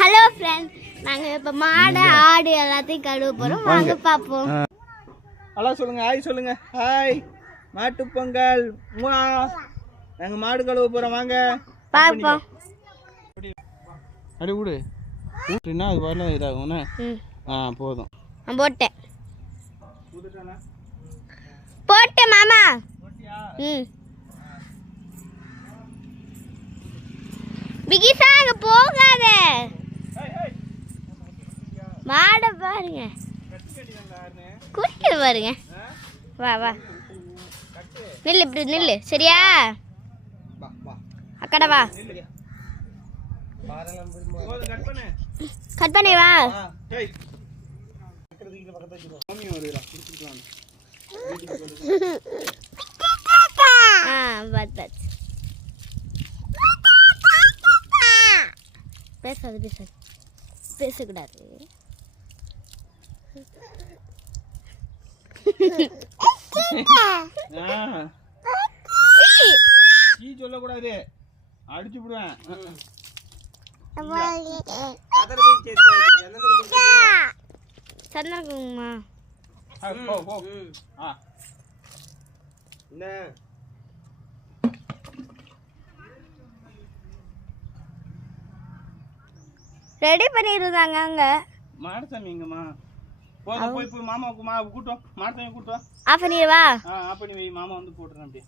Hello friend, நாங்கள் இப்போ மாடு ஆடு எல்லாத்தையும் கழுவ போகிறோம். வாங்க பார்ப்போம். ஹலோ சொல்லுங்க, ஹாய் சொல்லுங்க. ஹாய், மாட்டு பொங்கல். நாங்கள் மாடு கழுவ போகிறோம், வாங்க பார்ப்போம். அடி விடு விட்டுனா அது வரல இதாகும்ண்ணே. போதும். போட்டேன் போட்டேன் மாமா. பிகிசா அங்க போகாத, மாட பாருங்க, குடிக்கிற பாருங்க. வா வா, நில்லு, இப்படி நில்லு. சரியா அக்கடா, வா கட் பண்ணி வா. பேசாது பேசாது, பேசக்கூடாது. சொல்லக்கூடாது, அடிச்சு விடுவேன். சந்தனக்குமா ரெடி பண்ணிருந்தாங்க அங்க. மாடசாமி எங்கம்மா? போதும், போய் போய் மாமாவுக்கு கூட்டம், மாடசாமி கூட்டம். ஆஃப் பண்ணிடுவா. ஆஃப் பண்ணி வை, மாமா வந்து போட்டுறேன் அப்படியே.